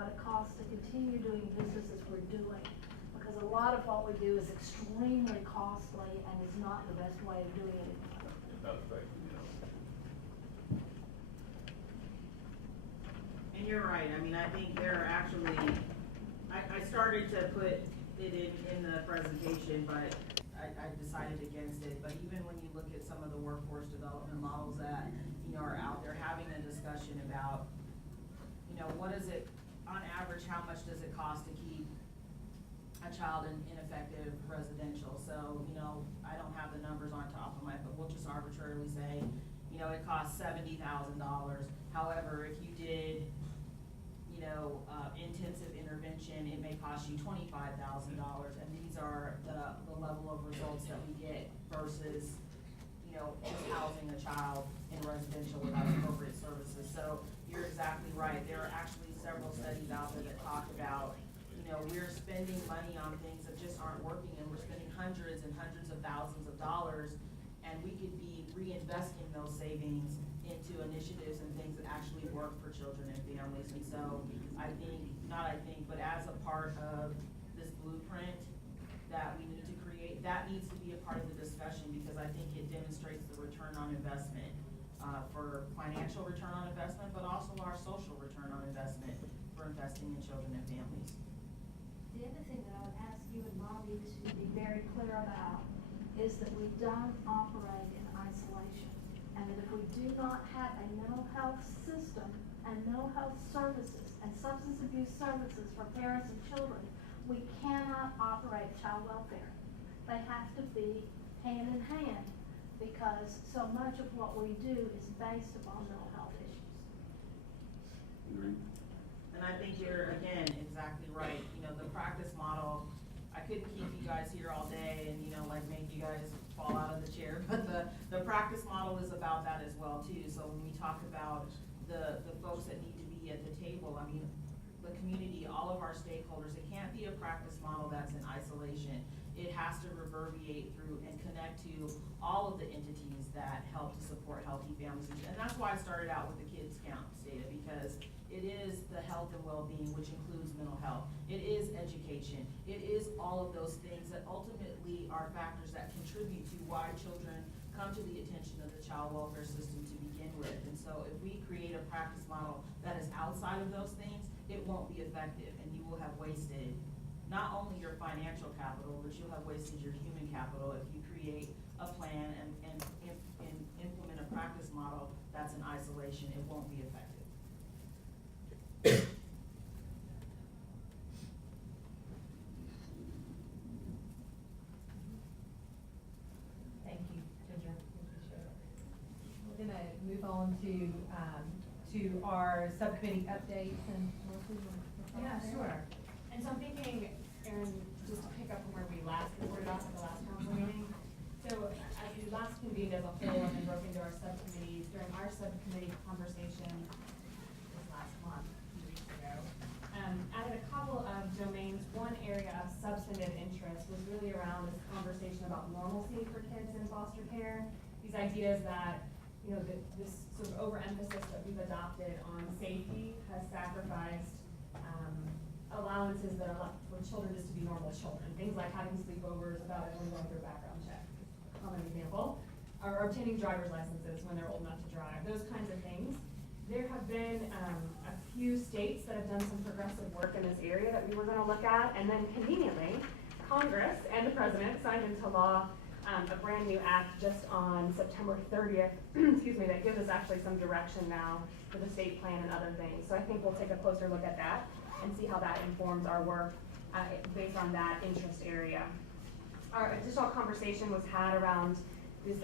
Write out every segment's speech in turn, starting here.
what it costs to continue doing business as we're doing. Because a lot of what we do is extremely costly and is not the best way of doing it. It's not effective, you know. And you're right, I mean, I think there are actually, I started to put it in the presentation, but I decided against it. But even when you look at some of the workforce development models that, you know, are out there having a discussion about, you know, what is it, on average, how much does it cost to keep a child in ineffective residential? So, you know, I don't have the numbers on top of my head, but we'll just arbitrarily say, you know, it costs $70,000. However, if you did, you know, intensive intervention, it may cost you $25,000, and these are the level of results that we get versus, you know, just housing a child in residential without appropriate services. So you're exactly right. There are actually several studies out there that talk about, you know, we're spending money on things that just aren't working, and we're spending hundreds and hundreds of thousands of dollars, and we could be reinvesting those savings into initiatives and things that actually work for children and families. And so but as a part of this blueprint that we need to create, that needs to be a part of the discussion, because I think it demonstrates the return on investment, for financial return on investment, but also our social return on investment for investing in children and families. The other thing that I would ask you and Bobby to be very clear about is that we don't operate in isolation, and that if we do not have a mental health system and mental health services and substance abuse services for parents and children, we cannot operate child welfare. They have to be hand in hand, because so much of what we do is based upon mental health issues. Agreed. And I think you're, again, exactly right. You know, the practice model, I couldn't keep you guys here all day and, you know, like make you guys fall out of the chair, but the practice model is about that as well too. So when we talk about the folks that need to be at the table, I mean, the community, all of our stakeholders, it can't be a practice model that's in isolation. It has to reverberate through and connect to all of the entities that help to support healthy families. And that's why I started out with the Kids Counts data, because it is the health and well-being, which includes mental health. It is education. It is all of those things that ultimately are factors that contribute to why children come to the attention of the child welfare system to begin with. And so if we create a practice model that is outside of those things, it won't be effective, and you will have wasted not only your financial capital, but you'll have wasted your human capital if you create a plan and implement a practice model that's in isolation. It won't be effective. Thank you, Ginger. Appreciate it. We're gonna move on to our subcommittee updates and. Yeah, sure. And so I'm thinking, Erin, just to pick up from where we last reported off at the last council meeting. So as we last convened as a whole and then broke into our subcommittees, during our subcommittee conversation this last month, a few weeks ago, added a couple of domains. One area of substantive interest was really around this conversation about normalcy for kids in foster care. These ideas that, you know, this sort of overemphasis that we've adopted on safety has sacrificed allowances that are left for children just to be normal children. Things like having sleepovers without anyone going through a background check, common example, or obtaining driver's licenses when they're old enough to drive, those kinds of things. There have been a few states that have done some progressive work in this area that we were going to look at, and then conveniently, Congress and the President signed into law a brand new act just on September 30th, excuse me, that gives us actually some direction now for the state plan and other things. So I think we'll take a closer look at that and see how that informs our work based on that interest area. Our additional conversation was had around this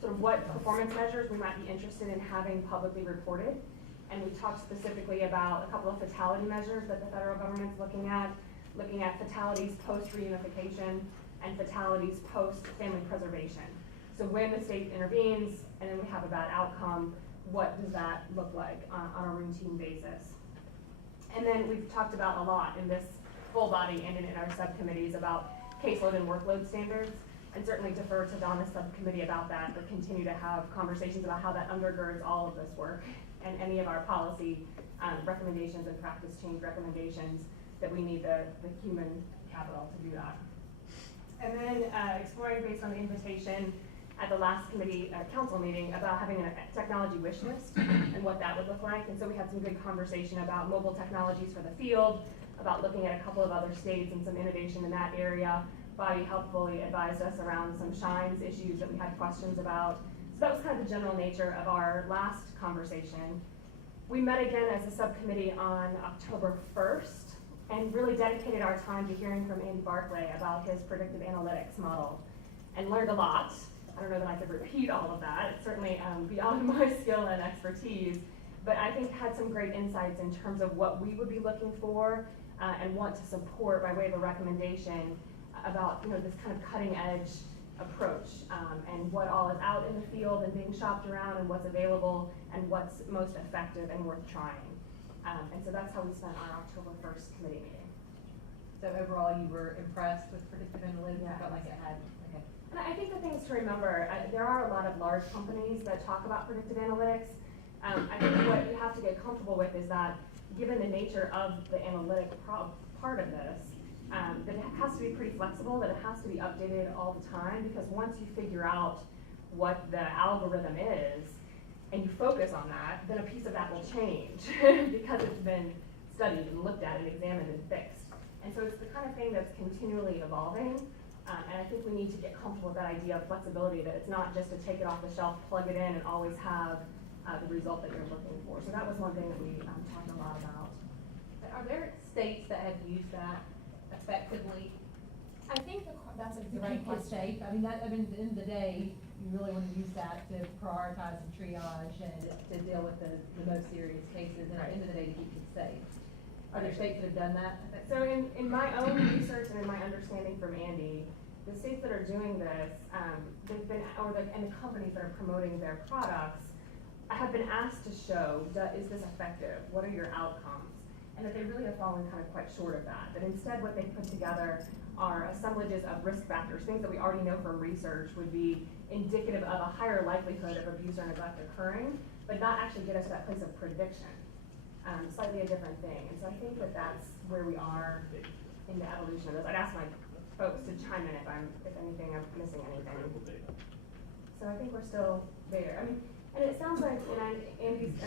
sort of what performance measures we might be interested in having publicly reported. And we talked specifically about a couple of fatality measures that the federal government's looking at fatalities post-reunification and fatalities post-family preservation. So when the state intervenes and then we have a bad outcome, what does that look like on a routine basis? And then we've talked about a lot in this full body and in our subcommittees about caseload and workload standards, and certainly defer to Donna's subcommittee about that, but continue to have conversations about how that undergirds all of this work and any of our policy recommendations and practice change recommendations, that we need the human capital to do that. And then exploring based on the invitation at the last committee council meeting about having a technology wish list and what that would look like. And so we had some good conversation about mobile technologies for the field, about looking at a couple of other states and some innovation in that area. Bobby helpfully advised us around some shines issues that we had questions about. So that was kind of the general nature of our last conversation. We met again as a subcommittee on October 1st and really dedicated our time to hearing from Andy Barclay about his predictive analytics model and learned a lot. I don't know that I could repeat all of that. It's certainly beyond my skill and expertise, but I think had some great insights in terms of what we would be looking for and want to support by way of a recommendation about this kind of cutting edge approach and what all is out in the field and being shopped around and what's available and what's most effective and worth trying. And so that's how we spent our October 1st committee meeting. So overall, you were impressed with predictive analytics? Yeah. You felt like it had, okay. And I think the things to remember, there are a lot of large companies that talk about predictive analytics. I think what you have to get comfortable with is that given the nature of the analytic part of this, that it has to be pretty flexible, that it has to be updated all the time, because once you figure out what the algorithm is, and you focus on that, then a piece of that will change because it's been studied and looked at and examined and fixed. And so it's the kind of thing that's continually evolving, and I think we need to get comfortable with that idea of flexibility, that it's not just to take it off the shelf, plug it in, and always have the result that you're looking for. So that was one thing that we talked a lot about. But are there states that have used that effectively? I think that's a To great keep it question. safe? I mean, at the end of the day, you really want to use that to prioritize and triage and to deal with the most serious cases, and at the end of the day, to keep it safe. Are there states that have done that? So in my own research and in my understanding from Andy, the states that are doing this, they've been, and the companies that are promoting their products, have been asked to show, is this effective? What are your outcomes? And that they really have fallen kind of quite short of that. That instead what they put together are assemblages of risk factors, things that we already know from research would be indicative of a higher likelihood of abuse or neglect occurring, but not actually get us to that place of prediction. Slightly a different thing. And so I think that that's where we are in the evolution of this. I'd ask my folks to chime in if I'm missing anything. So I think we're still there. I mean, and it sounds like, and I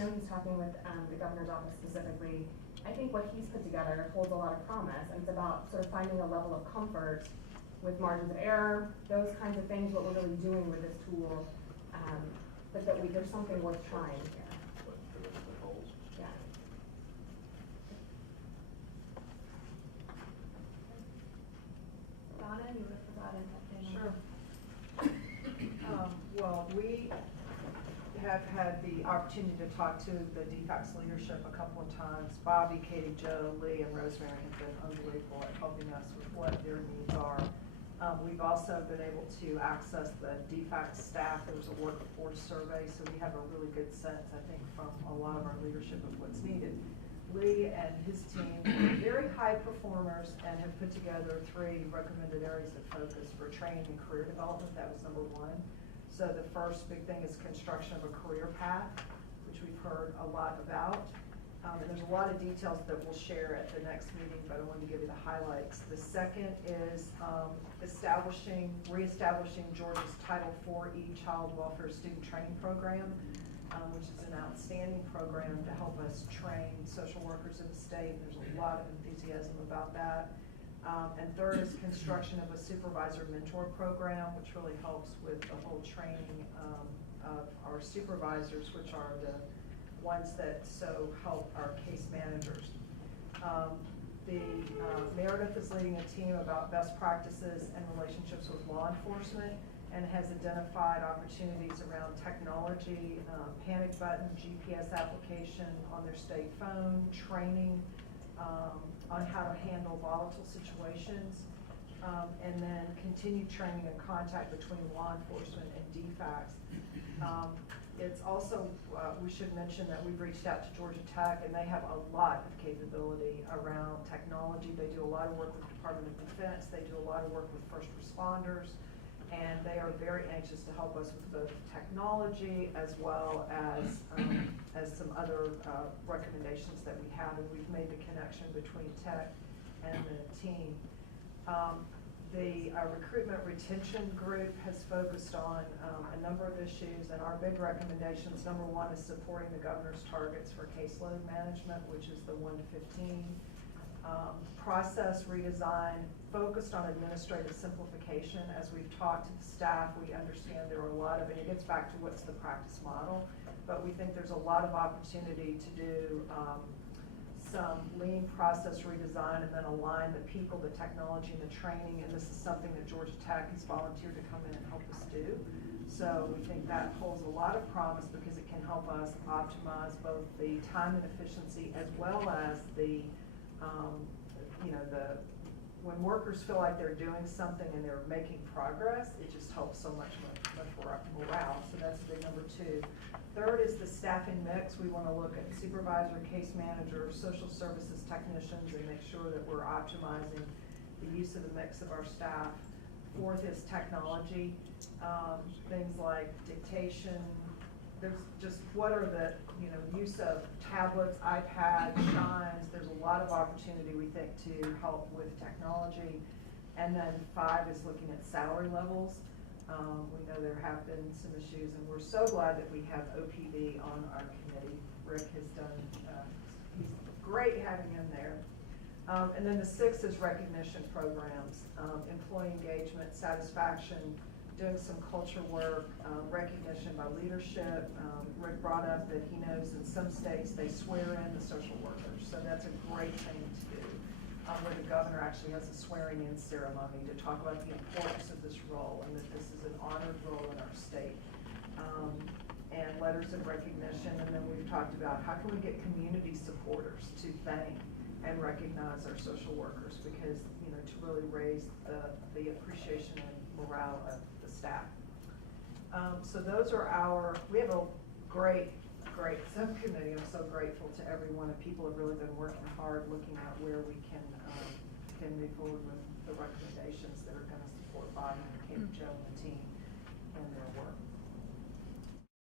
know he's talking with the governor's office specifically. I think what he's put together holds a lot of promise, and it's about sort of finding a level of comfort with margins of error, those kinds of things, what we're really doing with this tool, but that there's something worth trying here. Yeah. Donna, you would have forgotten something. Sure. Well, we have had the opportunity to talk to the DFACS leadership a couple of times. Bobby, Katie, Joe, Lee, and Rosemary have been unbelievable at helping us with what their needs are. We've also been able to access the DFACS staff. There was a workforce survey, so we have a really good sense, I think, from a lot of our leadership of what's needed. Lee and his team are very high performers and have put together 3 recommended areas of focus for training and career development. That was number 1. So the first big thing is construction of a career path, which we've heard a lot about. And there's a lot of details that we'll share at the next meeting, but I wanted to give you the highlights. The second is reestablishing Georgia's Title IV Child Welfare Student Training Program, which is an outstanding program to help us train social workers in the state. There's a lot of enthusiasm about that. And third is construction of a supervisor mentor program, which really helps with the whole training of our supervisors, which are the ones that so help our case managers. Meredith is leading a team about best practices and relationships with law enforcement, and has identified opportunities around technology, panic button, GPS application on their state phone, training on how to handle volatile situations, and then continued training and contact between law enforcement and DFACS. It's also, we should mention that we've reached out to Georgia Tech, and they have a lot of capability around technology. They do a lot of work with the Department of Defense. They do a lot of work with first responders. And they are very anxious to help us with both technology as well as some other recommendations that we have, and we've made the connection between tech and the team. The recruitment retention group has focused on a number of issues, and our big recommendations, number one is supporting the governor's targets for caseload management, which is the 1 to 15. Process redesign, focused on administrative simplification. As we've talked to the staff, we understand there are a lot of, and it gets back to what's the practice model, but we think there's a lot of opportunity to do some lean process redesign and then align the people, the technology, and the training, and this is something that Georgia Tech has volunteered to come in and help us do. So we think that holds a lot of promise because it can help us optimize both the time and efficiency as well as the, when workers feel like they're doing something and they're making progress, it just helps so much more morale. So that's big number two. Third is the staffing mix. We want to look at supervisor, case manager, social services technicians, and make sure that we're optimizing the use of the mix of our staff. Fourth is technology, things like dictation. There's just what are the use of tablets, iPads, Shines. There's a lot of opportunity, we think, to help with technology. And then 5 is looking at salary levels. We know there have been some issues, and we're so glad that we have OPD on our committee. Rick has done, he's great having him there. And then the 6th is recognition programs, employee engagement, satisfaction, doing some culture work, recognition by leadership. Rick brought up that he knows in some states they swear in the social workers, so that's a great thing to do. Where the governor actually has a swearing in ceremony to talk about the importance of this role and that this is an honored role in our state. And letters of recognition, and then we've talked about how can we get community supporters to thank and recognize our social workers, because to really raise the appreciation and morale of the staff. So those are we have a great subcommittee. I'm so grateful to everyone, and people have really been working hard looking at where we can move forward with the recommendations that are going to support Bobby and Kate, Joe, and the team in their work.